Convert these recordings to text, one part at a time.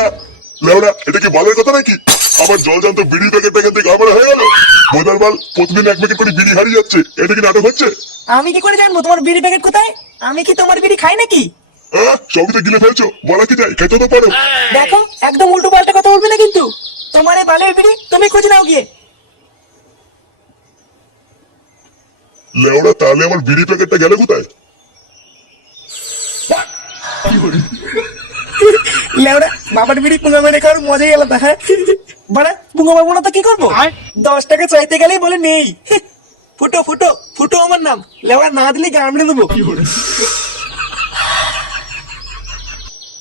না। লেওড়া এটা কি বালের কথা নাকি? আমার জলজান্ত বিড়ি প্যাকেটটা এখান থেকে আমার হয়ে গেল। বোধার বাল প্রতিদিন এক প্যাকেট করে বিড়ি হারিয়ে যাচ্ছে, এটা কি নাটক হচ্ছে? আমি কি করে জানবো তোমার বিড়ি প্যাকেট কোথায়? আমি কি তোমার বিড়ি খাই নাকি? সবই তো গিলে ফেলছো, বলা কি যায়, খেতে তো পারো। দেখো একদম উল্টো পাল্টা কথা বলবে না কিন্তু। তোমার এই বালের বিড়ি তুমি খুঁজে নাও গিয়ে। লেওড়া তাহলে আমার বিড়ি প্যাকেটটা গেলে কোথায়? লেওড়া বাবার বিড়ি পুঙ্গা মেরে খাওয়ার মজাই আলাদা। হ্যাঁ বাড়া পুঙ্গা পাবো না তো কি করবো? 10 টাকা চাইতে গেলেই বলে নেই। ফুটো ফুটো ফুটো আমার নাম। লেওড়া না দিলে গান মেরে দেবো।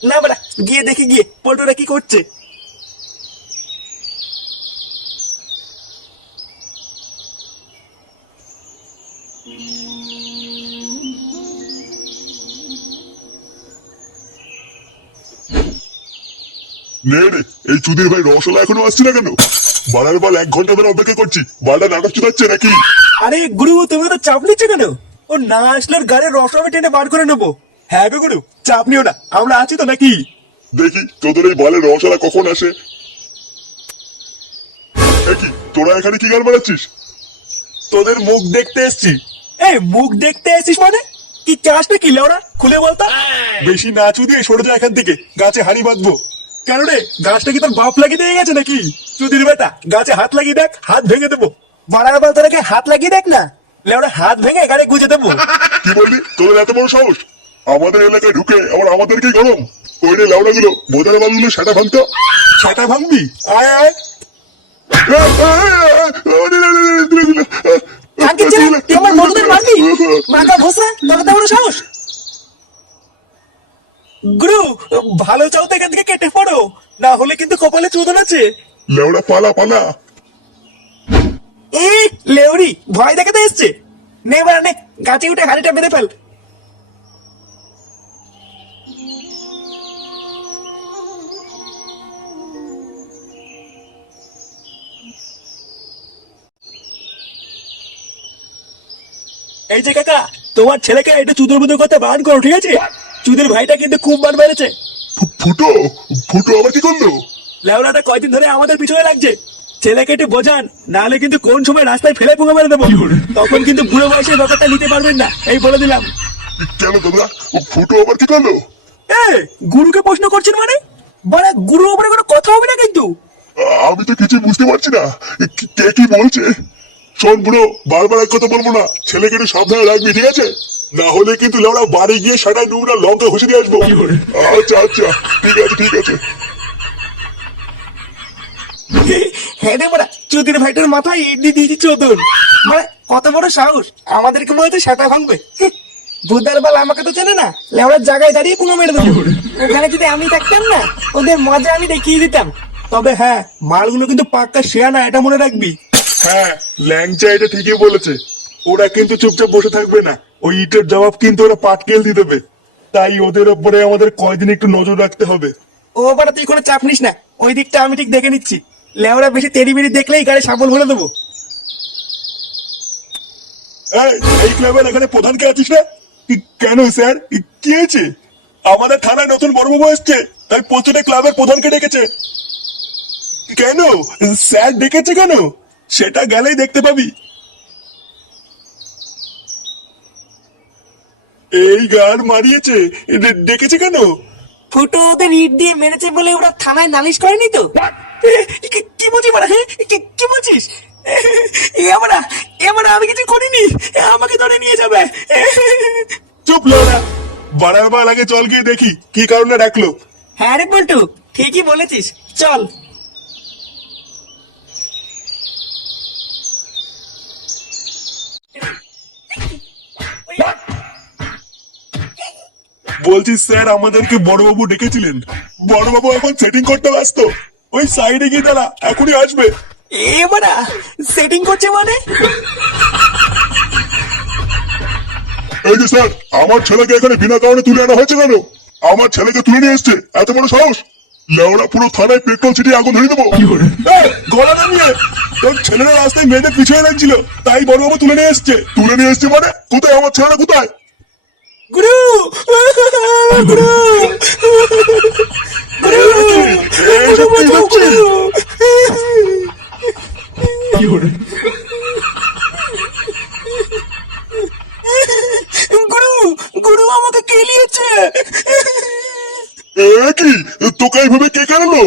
না বাড়া গিয়ে দেখি গিয়ে পল্টুরা কি করছে। নে রে, এই চুদির ভাই রসলা এখনো আসছে না কেন? বাড়ার বাল 1 ঘন্টা ধরে অপেক্ষা করছি, বালটা নাটক চুদাচ্ছে নাকি? আরে গুরু তুমি তো চাপ নিচ্ছ কেন? ও না আসলে ওর গাড়ির রস আমি টেনে বার করে নেবো। হ্যাঁ গো গুরু চাপ নিও না, আমরা আছি তো নাকি? দেখি তোদের এই বালের রসলা কখন আসে। কি তোরা এখানে কি গান মারাচ্ছিস? তোদের মুখ দেখতে এসছি। এই মুখ দেখতে এসিস মানে? কি চাস না কি লেওরা? খুলে বলতা। বেশি না চুদিয়ে সরে যা এখান থেকে, গাছে হাড়ি বাঁধবো। কেন রে গাছটা কি তোর বাপ লাগিয়ে দিয়ে গেছে নাকি? চুদির বেটা গাছে হাত লাগিয়ে দেখ, হাত ভেঙে দেবো। বাড়ার বল তোরাকে হাত লাগিয়ে দেখ না, লেওরা হাত ভেঙে গাড়ি গুজে দেবো। কি বললি? তোদের এত বড় সাহস আমাদের এলাকায় ঢুকে আবার আমাদেরকেই গরম? ওই রে লাউড়া গুলো, বোধার বালগুলো সেটা ভাঙতো। সেটা ভাঙবি? আয় আয়। আগে ছেলে তুই আমার বন্ধুদের মারবি? মাকা ভোসরা তোর তো বড় সাহস। গুরু ভালো চাও তো এখান থেকে কেটে পড়ো, না হলে কিন্তু কপালে চুদন আছে। লেওড়া পালা পালা। এই লেউরি ভয় দেখাতে এসছে। নে এবার নে গাছে উঠে হাড়িটা বেঁধে ফেল। এই যে কাকা, তোমার ছেলেকে একটু চুদর বুদর করতে বারণ করো, ঠিক আছে? চুদের ভাইটা কিন্তু খুব বার বেড়েছে। ফুটো ফুটো আবার কি করলো? লেওরাটা কয়দিন ধরে আমাদের পিছনে লাগছে। ছেলেকে একটু বোঝান, নাহলে কিন্তু কোন সময় রাস্তায় ফেলে পুঙ্গা মেরে দেবো। তখন কিন্তু বুড়ো বয়সে ব্যাপারটা নিতে পারবেন না, এই বলে দিলাম। কেন তোমরা? ফুটো আবার কি করলো? এ গুরুকে প্রশ্ন করছেন মানে? বড় গুরু উপরে কোনো কথা হবে না কিন্তু। আমি তো কিছু বুঝতে পারছি না, কে কি বলছে। শোন বুড়ো, বারবার এক কথা বলবো না, ছেলেকে একটু সাবধানে রাখবি, ঠিক আছে? না হলে কিন্তু লেওড়া বাড়ি গিয়ে সাটাই নোংরা লঙ্কা ঘষে দিয়ে আসবো। আচ্ছা আচ্ছা ঠিক আছে ঠিক আছে। হ্যাঁ রে বড়া চুদির ভাইটার মাথায় ইট দিয়ে দিয়েছি চোদন। মানে কত বড় সাহস, আমাদেরকে মনে হচ্ছে সেটা ভাঙবে। বুধার বাল আমাকে তো চেনে না, লেওড়ার জায়গায় দাঁড়িয়ে পুঙ্গা মেরে দেবো। ওখানে যদি আমি থাকতাম না, ওদের মজা আমি দেখিয়ে দিতাম। তবে হ্যাঁ মালগুলো কিন্তু পাক্কা শেয়া না, এটা মনে রাখবি। হ্যাঁ ল্যাংচা এটা ঠিকই বলেছে। ওরা কিন্তু চুপচাপ বসে থাকবে না, ওই ইটের জবাব কিন্তু ওরা পাটকেল দিয়ে দেবে। তাই ওদের উপরে আমাদের কয়দিন একটু নজর রাখতে হবে। ও বাড়া তুই কোনো চাপ নিস না, ওই দিকটা আমি ঠিক দেখে নিচ্ছি। লেওড়া বেশি তেড়ি বেড়ি দেখলেই গাড়ি সাবল ভরে দেবো। এই ক্লাবের এখানে প্রধান কে আছিস না? কেন স্যার, কি হয়েছে? আমাদের থানায় নতুন বড়বাবু এসছে, তাই প্রতিটা ক্লাবের প্রধানকে ডেকেছে। কেন স্যার ডেকেছে কেন? সেটা গেলেই দেখতে পাবি। এই গান মারিয়েছে, ডেকেছে কেন? ফুটো ওদের ইট দিয়ে মেরেছে বলে ওরা থানায় নালিশ করেনি তো? কি বলছিস বাড়া? কি বলছিস? এবারে আমি কিছু করিনি, আমাকে ধরে নিয়ে যাবে। চুপ লোরা, বাড়ার বার আগে চল গিয়ে দেখি কি কারণে ডাকলো। হ্যাঁ রে পল্টু ঠিকই বলেছিস, চল। বলছি স্যার আমাদেরকে বড়বাবু ডেকেছিলেন। বড়বাবু এখন সেটিং করতে ব্যস্ত, ওই সাইডে গিয়ে দাঁড়া, এখনই আসবে। এবারা সেটিং করছে মানে? এই যে স্যার, আমার ছেলেকে এখানে বিনা কারণে তুলে আনা হয়েছে কেন? আমার ছেলেকে তুলে নিয়ে এসছে, এত বড় সাহস! লেওড়া পুরো থানায় পেট্রোল ছিটিয়ে আগুন ধরিয়ে দেবো। গলা নামিয়ে, তোর ছেলেরা রাস্তায় মেয়েদের পিছিয়ে লাগছিল, তাই বড়বাবু তুলে নিয়ে এসছে। তুলে নিয়ে এসছে মানে? কোথায় আমার ছেলেটা, কোথায়? গুরু গুরু গুরু কি তোকে এইভাবে কে কেনালো?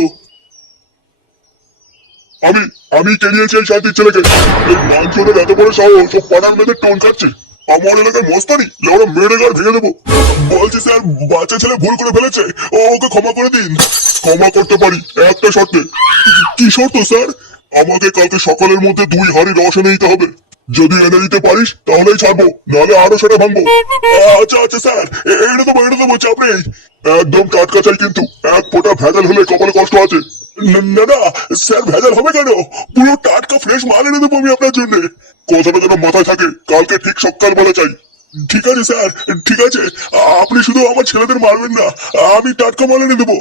আমি আমি কেনিয়েছি এই শান্তির ছেলেকে। এই মানচোরের এত বড় সাহস, সব পাড়ার মেয়েদের টোন খাচ্ছে। আমার এলাকায় মস্তানি, ওরা মেরে গাড় ভেঙে দেবো। বলছি স্যার, বাচ্চা ছেলে ভুল করে ফেলেছে, ওকে ক্ষমা করে দিন। ক্ষমা করতে পারি একটা শর্তে। কি শর্ত স্যার? আমাকে কালকে সকালের মধ্যে 2 হাঁড়ি রস এনে দিতে হবে। যদি এনে দিতে পারিস তাহলেই ছাড়বো, নাহলে আরো সেটা ভাঙবো। আচ্ছা আচ্ছা স্যার, এটা দেবো, চাপ নেই। একদম টাটকা চাই কিন্তু, এক ফোঁটা ভেজাল হলে কপালে কষ্ট আছে। না না স্যার, ভেজাল হবে কেন? পুরো টাটকা ফ্রেশ মাল এনে দেবো আমি আপনার জন্য। কথাটা যেন মাথায় থাকে, কালকে ঠিক সকালবেলা চাই। ঠিক আছে স্যার, ঠিক আছে। আপনি শুধু আমার ছেলেদের মারবেন না, আমি টাটকা মাল এনে দেবো।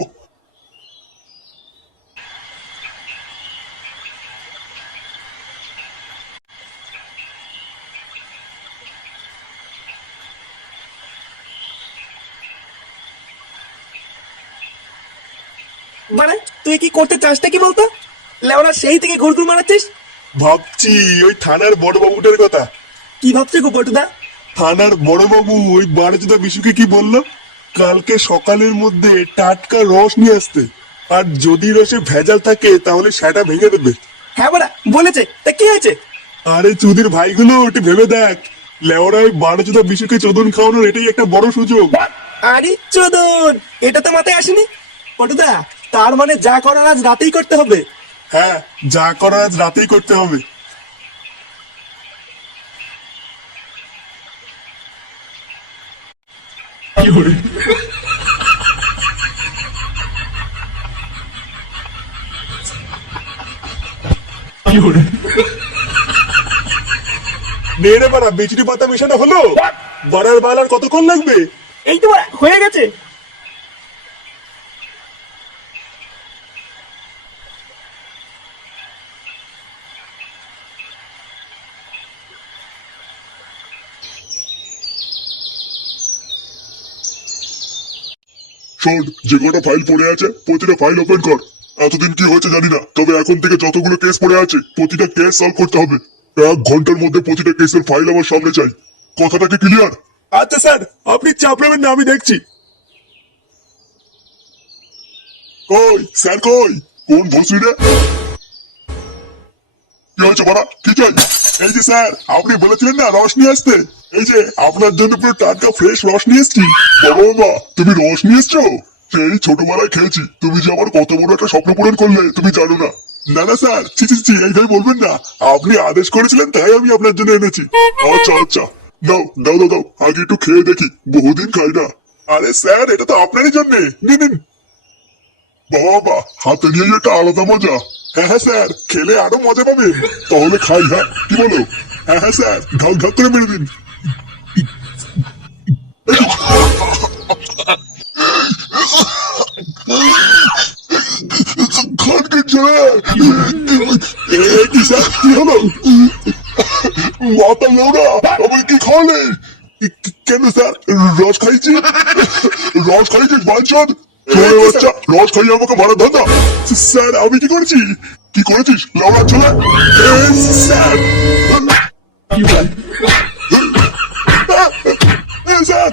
মানে তুই কি করতে চাসটা কি বলতো? লেওরা সেই থেকে ঘুরঘুর মারাচ্ছিস। ভাবছি ওই থানার বড়বাবুটার কথা। কি ভাবছে গো বটুদা? থানার বড়বাবু ওই বারোজোদা বিশুকে কি বললো, কালকে সকালের মধ্যে টাটকা রস নিয়ে আসতে, আর যদি রসে ভেজাল থাকে তাহলে সেটা ভেঙে দেবে। হ্যাঁ বড়া বলেছে, তা কি হয়েছে? আরে চুদির ভাইগুলো ওটি ভেবে দেখ, লেওরা ওই বারোজোদা বিশুকে চোদন খাওয়ানোর এটাই একটা বড় সুযোগ। আরে চোদন, এটা তো মাথায় আসেনি। বটুদা, তার মানে যা করার আজ রাতেই করতে হবে। হ্যাঁ, যা করার আজ রাতেই করতে হবে। নে রে বাড়া, বিচুটি পাতা মেশানো হলো। বাড়ার বালার কতক্ষণ লাগবে? এই তো বড়া, হয়ে গেছে। শোন, যে কটা ফাইল পড়ে আছে প্রতিটা ফাইল ওপেন কর। এতদিন কি হয়েছে জানি না, তবে এখন থেকে যতগুলো কেস পড়ে আছে প্রতিটা কেস সলভ করতে হবে। 1 ঘন্টার মধ্যে প্রতিটা কেসের ফাইল আমার সামনে চাই। কথাটা কি ক্লিয়ার? আচ্ছা স্যার, আপনি চাপ নেবেন না, আমি দেখছি। কই স্যার, কই কোন ভসি রে? কি হয়েছে বড়া, কি চাই? এই যে স্যার, আপনি বলেছিলেন না রস নিয়ে আসতে, এই যে আপনার জন্য পুরো টাটকা ফ্রেশ রস নিয়ে এসছি। বড় বাবা, তুমি রস নিয়ে এসছো? সেই ছোটবেলায় খেয়েছি, তুমি যে আমার কত বড় একটা স্বপ্ন পূরণ করলে তুমি জানো না। না না স্যার, ছি ছি ছি, এইভাবে বলবেন না। আপনি আদেশ করেছিলেন তাই আমি আপনার জন্য এনেছি। আচ্ছা আচ্ছা, দাও দাও দাও দাও, আগে একটু খেয়ে দেখি, বহুদিন খাই না। আরে স্যার, এটা তো আপনারই জন্য, নিন নিন। বাবা, হাতে নিয়ে একটা আলাদা মজা। হ্যাঁ হ্যাঁ স্যার, খেলে আরো মজা পাবেন। তাহলে খাই, হ্যাঁ কি বলো? হ্যাঁ হ্যাঁ স্যার, ঢক ঢক করে মেরে দিন। খানকে ছেড়ে কি স্যার, কি হলো? মাথা লোড়া, আমাকে কি খাওয়ালে? কেন স্যার, রস খাইছি? রস খাইছিস বাঞ্চদ? চোরে বাচ্চা, রস খাইয়ে আমাকে মারা ধান্দা? স্যার, আমি কি করেছি? কি করেছিস লাউড়া ছেলে? Sir, sir